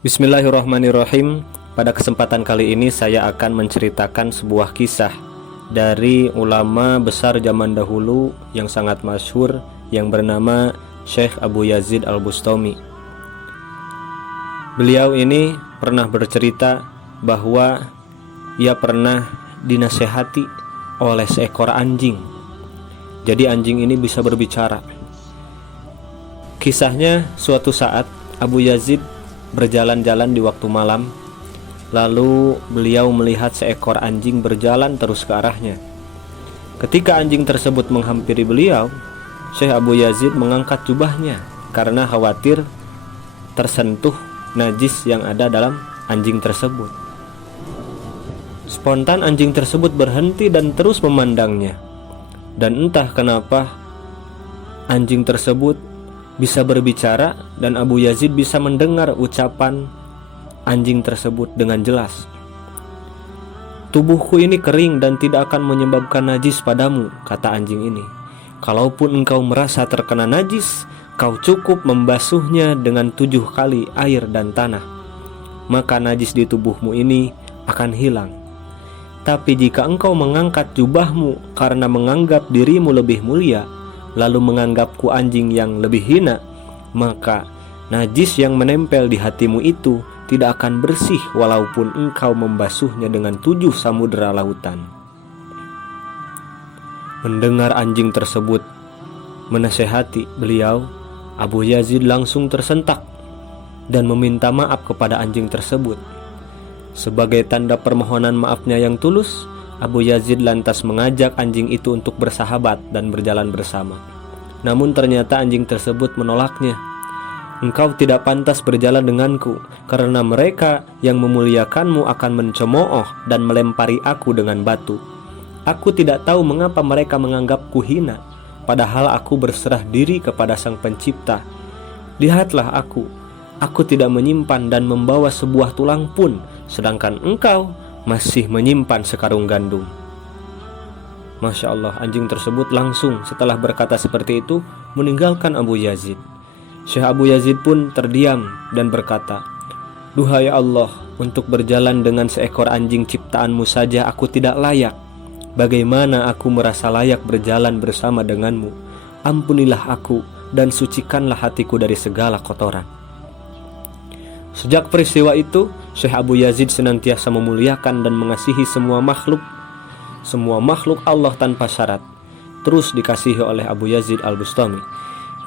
Bismillahirrahmanirrahim. Pada kesempatan kali ini saya akan menceritakan sebuah kisah dari ulama besar zaman dahulu yang sangat masyhur yang bernama Syekh Abu Yazid Al-Bustami. Beliau ini pernah bercerita bahwa ia pernah dinasehati oleh seekor anjing. Jadi anjing ini bisa berbicara. Kisahnya, suatu saat Abu Yazid berjalan-jalan di waktu malam, lalu beliau melihat seekor anjing berjalan terus ke arahnya. Ketika anjing tersebut menghampiri beliau, Syekh Abu Yazid mengangkat jubahnya karena khawatir tersentuh najis yang ada dalam anjing tersebut. Spontan anjing tersebut berhenti dan terus memandangnya. Dan entah kenapa anjing tersebut bisa berbicara dan Abu Yazid bisa mendengar ucapan anjing tersebut dengan jelas. "Tubuhku ini kering dan tidak akan menyebabkan najis padamu," kata anjing ini. "Kalaupun engkau merasa terkena najis, kau cukup membasuhnya dengan 7 kali air dan tanah, maka najis di tubuhmu ini akan hilang. Tapi jika engkau mengangkat jubahmu karena menganggap dirimu lebih mulia, lalu menganggapku anjing yang lebih hina, maka najis yang menempel di hatimu itu tidak akan bersih walaupun engkau membasuhnya dengan 7 samudera lautan." Mendengar anjing tersebut menasehati beliau, Abu Yazid langsung tersentak dan meminta maaf kepada anjing tersebut. Sebagai tanda permohonan maafnya yang tulus, Abu Yazid lantas mengajak anjing itu untuk bersahabat dan berjalan bersama. Namun ternyata anjing tersebut menolaknya. "Engkau tidak pantas berjalan denganku, karena mereka yang memuliakanmu akan mencemooh dan melempari aku dengan batu. Aku tidak tahu mengapa mereka menganggapku hina, padahal aku berserah diri kepada Sang Pencipta. Lihatlah aku tidak menyimpan dan membawa sebuah tulang pun, sedangkan engkau masih menyimpan sekarung gandum." Masya Allah, anjing tersebut langsung setelah berkata seperti itu meninggalkan Abu Yazid. Syekh Abu Yazid pun terdiam dan berkata, "Duhai Allah, untuk berjalan dengan seekor anjing ciptaanmu saja aku tidak layak. Bagaimana aku merasa layak berjalan bersama denganmu? Ampunilah aku dan sucikanlah hatiku dari segala kotoran." Sejak peristiwa itu, Syekh Abu Yazid senantiasa memuliakan dan mengasihi semua makhluk Allah tanpa syarat, terus dikasihi oleh Abu Yazid Al-Bustami.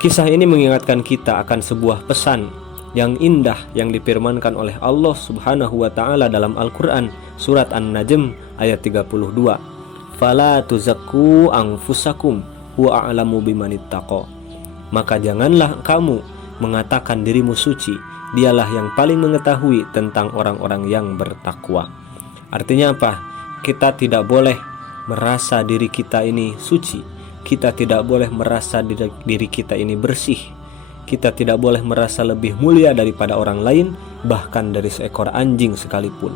Kisah ini mengingatkan kita akan sebuah pesan yang indah yang difirmankan oleh Allah Subhanahu wa Ta'ala dalam Al-Quran, surat An-Najm ayat 32. "Fala tuzakku anfusakum huwa a'lamu bimanittaqo." Maka janganlah kamu mengatakan dirimu suci, dialah yang paling mengetahui tentang orang-orang yang bertakwa. Artinya apa? Kita tidak boleh merasa diri kita ini suci. Kita tidak boleh merasa diri kita ini bersih. Kita tidak boleh merasa lebih mulia daripada orang lain, bahkan dari seekor anjing sekalipun.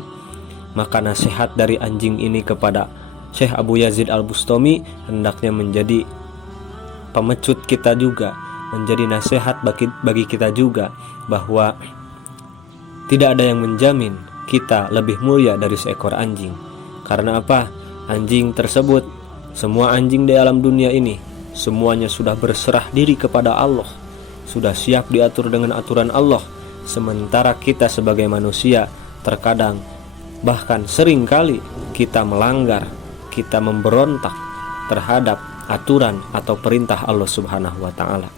Maka nasihat dari anjing ini kepada Syekh Abu Yazid Al-Bustami hendaknya menjadi pemecut kita juga, menjadi nasihat bagi kita juga, bahwa tidak ada yang menjamin kita lebih mulia dari seekor anjing. Karena apa? Anjing tersebut, semua anjing di alam dunia ini, semuanya sudah berserah diri kepada Allah, sudah siap diatur dengan aturan Allah. Sementara kita sebagai manusia terkadang, bahkan seringkali kita melanggar, kita memberontak terhadap aturan atau perintah Allah Subhanahu wa Ta'ala.